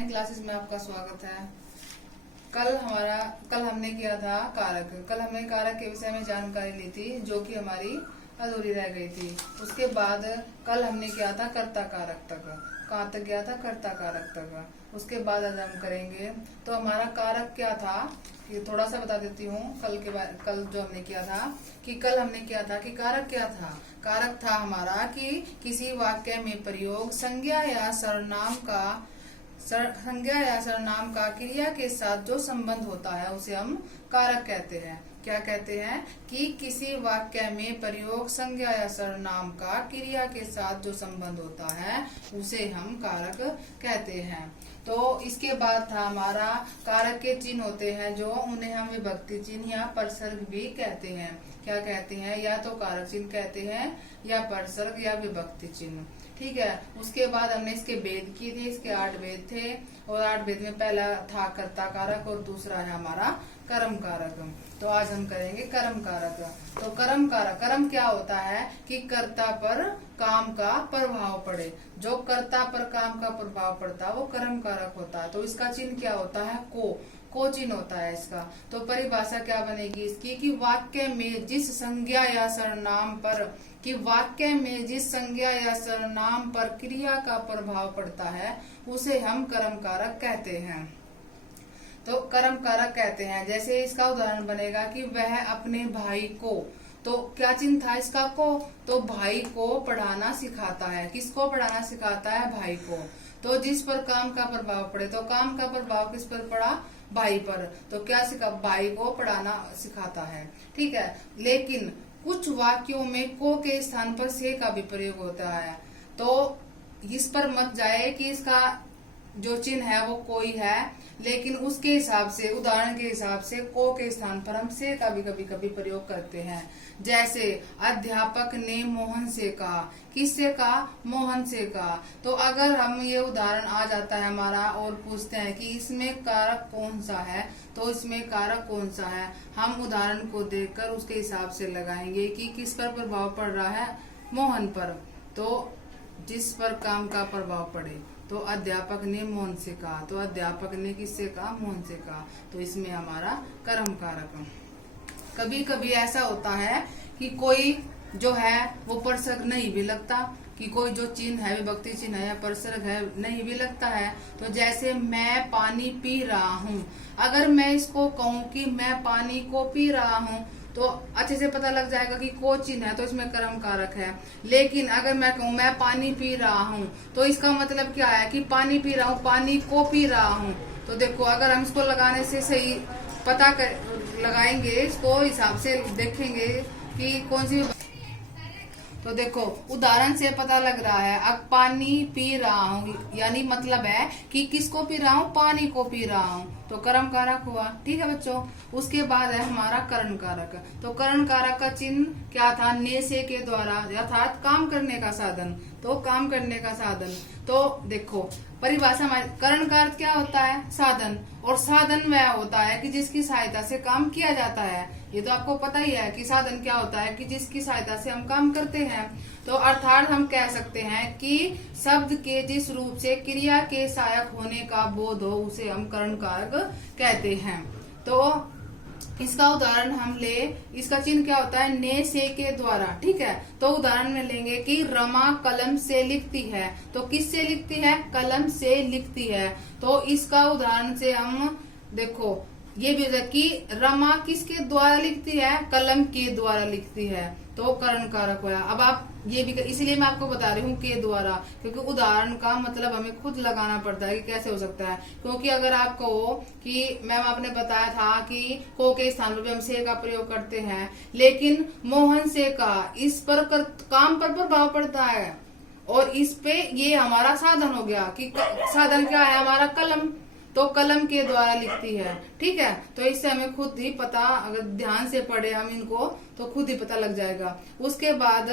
Online classes में आपका स्वागत है। कल हमने किया था कारक। कल हमने कारक के विषय में जानकारी ली थी जो कि हमारी अधूरी रह गई थी। उसके बाद कल हमने किया था कर्ता कारक तक। कहाँ तक गया था? कर्ता कारक तक। उसके बाद आज हम करेंगे। तो हमारा कारक क्या था ये थोड़ा सा बता देती हूँ। कल जो हमने किया था कि कल हमने किया था कि कारक क्या था। कारक था हमारा कि किसी वाक्य में प्रयोग संज्ञा या सर्वनाम का क्रिया के साथ जो संबंध होता है उसे हम कारक कहते हैं। क्या कहते हैं? कि किसी वाक्य में प्रयोग संज्ञा या सर्वनाम का क्रिया के साथ जो संबंध होता है उसे हम कारक कहते हैं। तो इसके बाद था हमारा कारक के चिन्ह होते हैं जो उन्हें हम विभक्ति चिन्ह या परसर्ग भी कहते हैं। क्या कहते हैं? या तो कारक चिन्ह कहते हैं या परसर्ग या विभक्ति चिन्ह। ठीक है। उसके बाद हमने इसके भेद किए थे। इसके 8 भेद थे और 8 भेद में पहला था कर्ता कारक और दूसरा है हमारा कर्म कारक। तो आज हम करेंगे कर्म कारक। तो कर्म कारक, कर्म क्या होता है कि कर्ता पर काम का प्रभाव पड़े। जो कर्ता पर काम का प्रभाव पड़ता है वो कर्म कारक होता है। तो इसका चिन्ह क्या होता है? को चिन्ह होता है इसका। तो परिभाषा क्या बनेगी इसकी कि वाक्य में जिस संज्ञा या सर्वनाम पर क्रिया का प्रभाव पड़ता है उसे हम कर्म कारक कहते हैं। तो कर्म कारक कहते हैं। जैसे इसका उदाहरण बनेगा कि वह अपने भाई को, तो क्या चिन्ह था इसका? को। तो भाई को पढ़ाना सिखाता है। किसको पढ़ाना सिखाता है? भाई को। तो जिस पर काम का प्रभाव पड़े, तो काम का प्रभाव किस पर पड़ा? भाई पर। तो क्या सिखा? भाई को पढ़ाना सिखाता है। ठीक है। लेकिन कुछ वाक्यों में को के स्थान पर से का भी प्रयोग होता है। तो इस पर मत जाए कि इसका जो चिन्ह है वो कोई है, लेकिन उसके हिसाब से, उदाहरण के हिसाब से को के स्थान पर हम से का भी कभी प्रयोग करते हैं। जैसे अध्यापक ने मोहन से कहा। किससे कहा? मोहन से कहा। तो अगर हम ये उदाहरण आ जाता है हमारा और पूछते हैं कि इसमें कारक कौन सा है, तो इसमें कारक कौन सा है, हम उदाहरण को देखकर उसके हिसाब से लगाएंगे कि किस पर प्रभाव पड़ रहा है? मोहन पर। तो जिस पर काम का प्रभाव पड़े, तो अध्यापक ने मोहन से कहा। तो अध्यापक ने किससे कहा? मोहन से कहा। तो इसमें हमारा कर्म कारक। कभी कभी ऐसा होता है कि कोई जो है वो परसर्ग नहीं भी लगता, कि कोई जो चिन्ह है विभक्ति चिन्ह है या परसर्ग है नहीं भी लगता है। तो जैसे मैं पानी पी रहा हूँ, अगर मैं इसको कहूँ कि मैं पानी को पी रहा हूँ तो अच्छे से पता लग जाएगा कि को चिन्ह है तो इसमें कर्म कारक है। लेकिन अगर मैं कहूँ मैं पानी पी रहा हूँ तो इसका मतलब क्या है कि पानी पी रहा हूँ, पानी को पी रहा हूँ। तो देखो अगर हम इसको लगाने से सही लगाएंगे, इसको हिसाब से देखेंगे कि कौन सी, तो देखो उदाहरण से पता लग रहा है अब पानी पी रहा हूँ यानी मतलब है कि किसको पी रहा हूँ? पानी को पी रहा हूँ। तो कर्म कारक हुआ। ठीक है बच्चों। उसके बाद है हमारा करण कारक। तो करण कारक का चिन्ह क्या था? ने से के द्वारा, अर्थात काम करने का साधन। तो काम करने का साधन। तो देखो परिभाषा हमारी, करण का अर्थ क्या होता है? साधन। और साधन वह होता है कि जिसकी सहायता से काम किया जाता है। ये तो आपको पता ही है कि साधन क्या होता है कि जिसकी सहायता से हम काम करते हैं। तो अर्थात हम कह सकते हैं कि शब्द के जिस रूप से क्रिया के सहायक होने का बोध हो उसे हम करण कारक कहते हैं। तो इसका उदाहरण हम ले, इसका चिन्ह क्या होता है? ने से के द्वारा। ठीक है। तो उदाहरण में लेंगे कि रमा कलम से लिखती है। तो किससे लिखती है? कलम से लिखती है। तो इसका उदाहरण से हम देखो ये भी है कि रमा किसके द्वारा लिखती है? कलम के द्वारा लिखती है। तो करण कारक हुआ। अब आप ये भी, इसलिए मैं आपको बता रही हूँ के द्वारा, क्योंकि उदाहरण का मतलब हमें खुद लगाना पड़ता है कि कैसे हो सकता है। क्योंकि अगर आप कहो कि मैम आपने बताया था कि को के स्थान पर हम से का प्रयोग करते हैं, लेकिन मोहन से का, इस पर काम पर प्रभाव पड़ता है और इस पे ये हमारा साधन हो गया कि साधन क्या है? हमारा कलम। तो कलम के द्वारा लिखती है। ठीक है। तो इससे हमें खुद ही पता, अगर ध्यान से पढ़े हम इनको तो खुद ही पता लग जाएगा। उसके बाद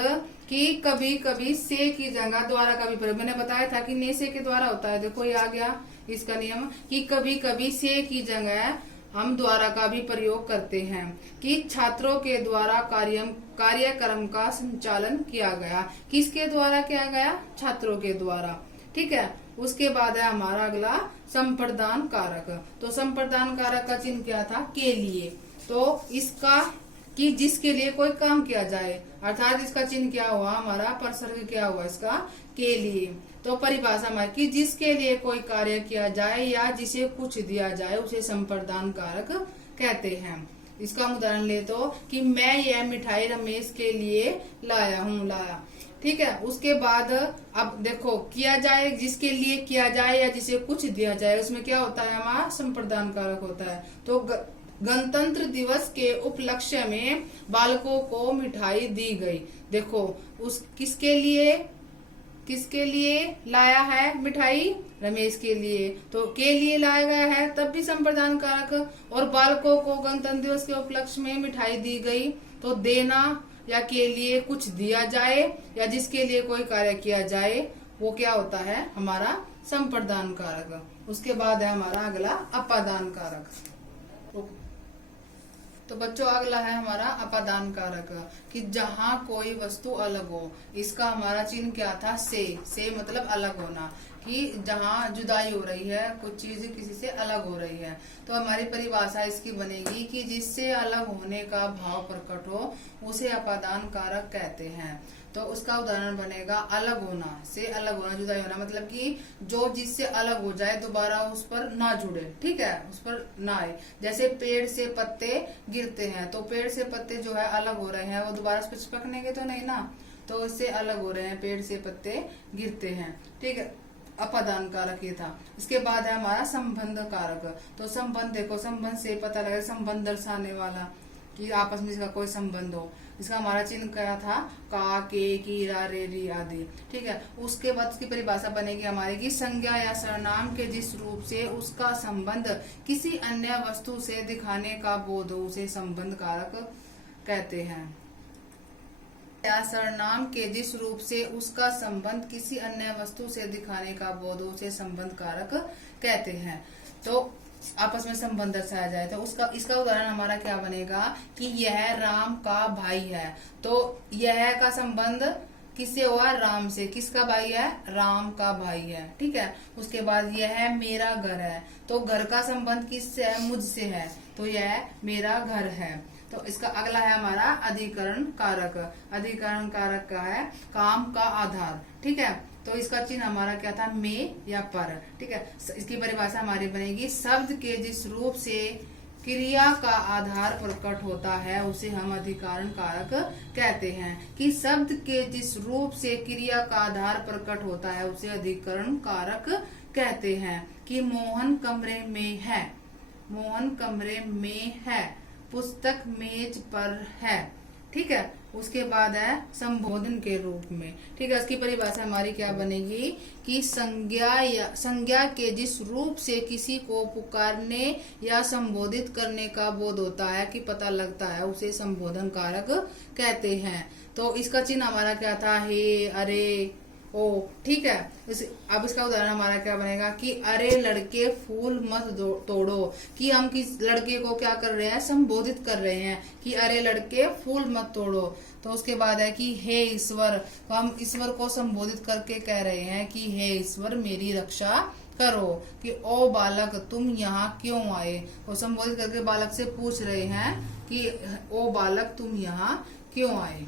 कि कभी कभी से की जगह द्वारा का भी प्रयोग, मैंने बताया था कि ने से के द्वारा होता है। देखो ये आ गया इसका नियम कि कभी कभी से की जगह हम द्वारा का भी प्रयोग करते हैं। कि छात्रों के द्वारा कार्यक्रम का संचालन किया गया। किसके द्वारा किया गया? छात्रों के द्वारा। ठीक है। उसके बाद है हमारा अगला संप्रदान कारक। तो संप्रदान कारक का चिन्ह क्या था, के लिए। तो इसका कि जिसके लिए कोई काम किया जाए, अर्थात इसका चिन्ह क्या हुआ हमारा, परसर्ग क्या हुआ इसका, के लिए। तो परिभाषा में कि जिसके लिए कोई कार्य किया जाए या जिसे कुछ दिया जाए उसे संप्रदान कारक कहते हैं। इसका उदाहरण ले तो कि मैं यह मिठाई रमेश के लिए लाया, ठीक है। उसके बाद अब देखो, किया जाए, जिसके लिए किया जाए या जिसे कुछ दिया जाए, उसमें क्या होता है हमारा संप्रदान कारक होता है। तो गणतंत्र दिवस के उपलक्ष्य में बालकों को मिठाई दी गई। देखो उस किसके लिए लाया है मिठाई, रमेश के लिए, तो के लिए लाया गया है तब भी संप्रदान कारक। और बालकों को गणतंत्र दिवस के उपलक्ष्य में मिठाई दी गई, तो देना या के लिए कुछ दिया जाए या जिसके लिए कोई कार्य किया जाए वो क्या होता है हमारा संप्रदान कारक। उसके बाद है हमारा अगला अपादान कारक। तो बच्चों अगला है हमारा अपादान कारक, कि जहाँ कोई वस्तु अलग हो। इसका हमारा चिन्ह क्या था, से मतलब अलग होना, कि जहाँ जुदाई हो रही है, कुछ चीज किसी से अलग हो रही है। तो हमारी परिभाषा इसकी बनेगी कि जिससे अलग होने का भाव प्रकट हो उसे अपादान कारक कहते हैं। तो उसका उदाहरण बनेगा अलग होना, से अलग होना, जुदाई होना, मतलब कि जो जिससे अलग हो जाए दोबारा उस पर ना जुड़े, ठीक है, उस पर ना आए। जैसे पेड़ से पत्ते गिरते हैं, तो पेड़ से पत्ते जो है अलग हो रहे हैं, वो दोबारा उस पर चिपकनेंगे तो नहीं ना, तो इससे अलग हो रहे हैं, पेड़ से पत्ते गिरते हैं, ठीक है। अपादान कारक ये था। इसके बाद है हमारा संबंध कारक। तो संबंध देखो, संबंध से पता लगे, संबंध दर्शाने वाला, कि आपस में इसका कोई संबंध हो। इसका हमारा चिन्ह क्या था, का, के, की, रा, रे, री आदि, ठीक है। उसके बाद उसकी परिभाषा बनेगी हमारी की संज्ञा या सर्वनाम के जिस रूप से उसका संबंध किसी अन्य वस्तु से दिखाने का बोध हो उसे संबंध कारक कहते हैं। या सर्वनाम के जिस रूप से उसका संबंध किसी अन्य वस्तु से दिखाने का बोध हो उसे संबंध कारक कहते हैं। तो आपस में संबंध दर्शाया जाए तो इसका उदाहरण हमारा क्या बनेगा कि यह राम का भाई है। तो यह का संबंध किससे हुआ, राम से। किसका भाई है, राम का भाई है, ठीक है। उसके बाद यह मेरा घर है, तो घर का संबंध किससे है, मुझसे है, तो यह मेरा घर है। तो इसका अगला है हमारा अधिकरण कारक। अधिकरण कारक का है काम का आधार, ठीक है। तो इसका चिन्ह हमारा क्या था, में या पर, ठीक है। इसकी परिभाषा हमारी बनेगी शब्द के जिस रूप से क्रिया का आधार प्रकट होता है उसे हम अधिकरण कारक कहते हैं। कि शब्द के जिस रूप से क्रिया का आधार प्रकट होता है उसे अधिकरण कारक कहते हैं। कि मोहन कमरे में है, मोहन कमरे में है, पुस्तक मेज पर है, ठीक है। उसके बाद है संबोधन के रूप में, ठीक है। इसकी परिभाषा हमारी क्या बनेगी कि संज्ञा के जिस रूप से किसी को पुकारने या संबोधित करने का बोध होता है, कि पता लगता है, उसे संबोधन कारक कहते हैं। तो इसका चिन्ह हमारा क्या था, हे, अरे, ओ, ठीक है। अब इसका उदाहरण हमारा क्या बनेगा कि अरे लड़के फूल मत तोड़ो। कि हम किस लड़के को क्या कर रहे हैं, संबोधित कर रहे हैं कि अरे लड़के फूल मत तोड़ो। तो उसके बाद है कि हे ईश्वर, तो हम ईश्वर को संबोधित करके कह रहे हैं कि हे ईश्वर मेरी रक्षा करो। कि ओ बालक तुम यहाँ क्यों आए, वो संबोधित करके बालक से पूछ रहे हैं कि ओ बालक तुम यहाँ क्यों आए,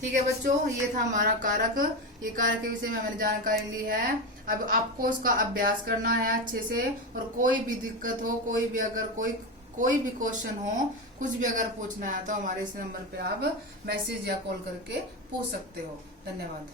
ठीक है बच्चों। ये था हमारा कारक। ये कारक के विषय में मैंने जानकारी ली है। अब आपको उसका अभ्यास करना है अच्छे से, और कोई भी दिक्कत हो, कोई भी क्वेश्चन हो, कुछ भी अगर पूछना है तो हमारे इस नंबर पे आप मैसेज या कॉल करके पूछ सकते हो। धन्यवाद।